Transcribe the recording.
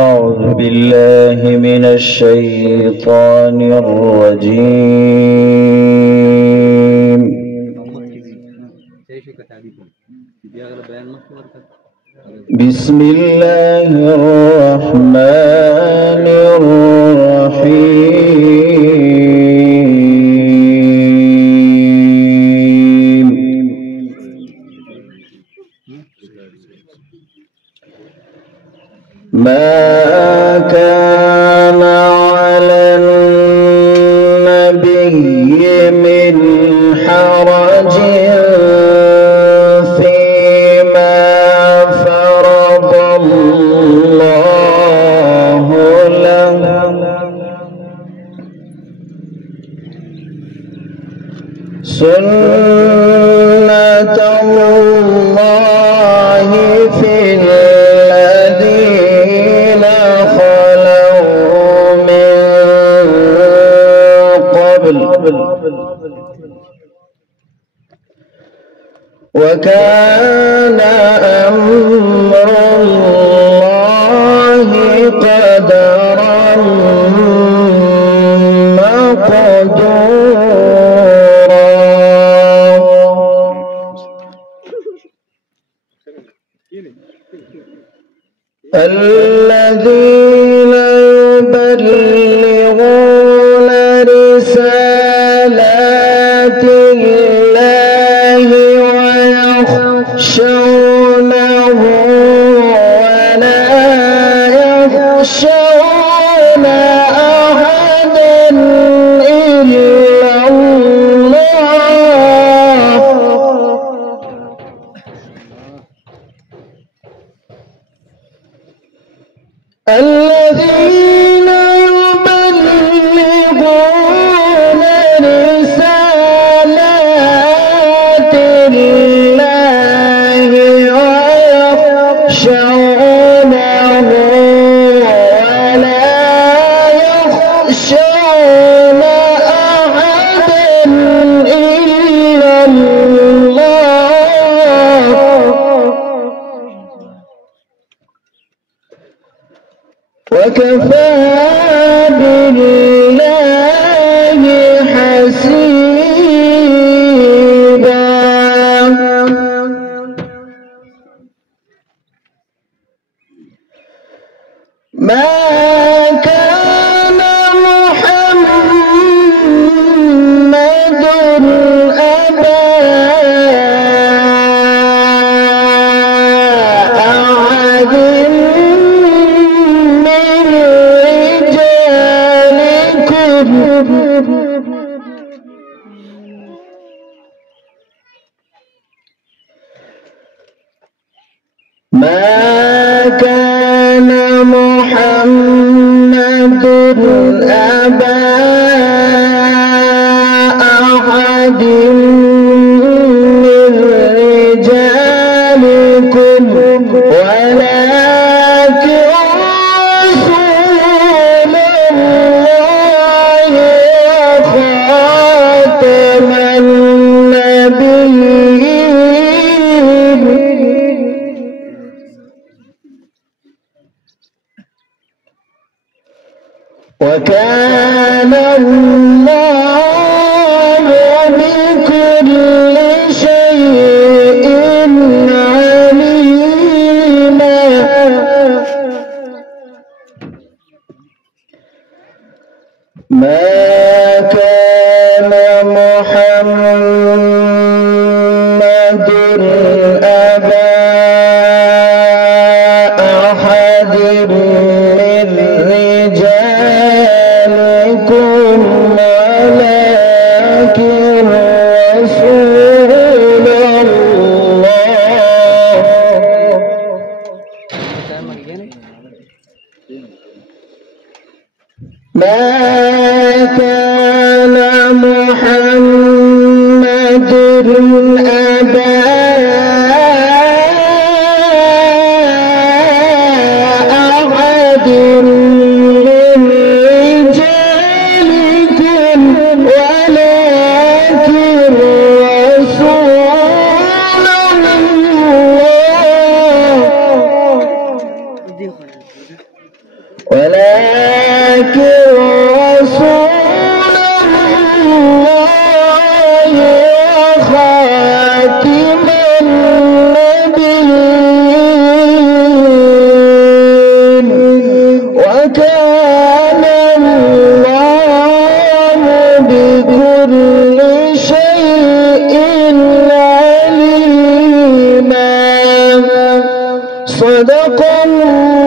أعوذ بالله من الشيطان الرجيم. بسم الله الرحمن الرحيم. ما كان على النبي من حرج فيما فرض الله له، سنة الله في الذين خلوا من قبل، وكان أمر الله قدرا مقدورا. الذين يبلغون رسالات الله ويخشونه ولا يخشون أحدا إلا الله. الذين يبلغون رسالات الله ويخشونه ولا يخشون أحدا إلا الله. وكفى بالله حسيبا. ما كان محمد أبا أحد من رجالكم، ما كان محمد أبا أحد من رجالكم ولكن رسول الله وخاتم النبيين. وكان الله بكل شيء عليما. ما كان محمد أبا أحد من رجالكم ولكن رسول الله. ما كان محمد أبا أحد من رجالكم ولكن رسول الله. ولكن رسول الله وخاتم النبيين وكان الله بكل شيء عليما. صدق الله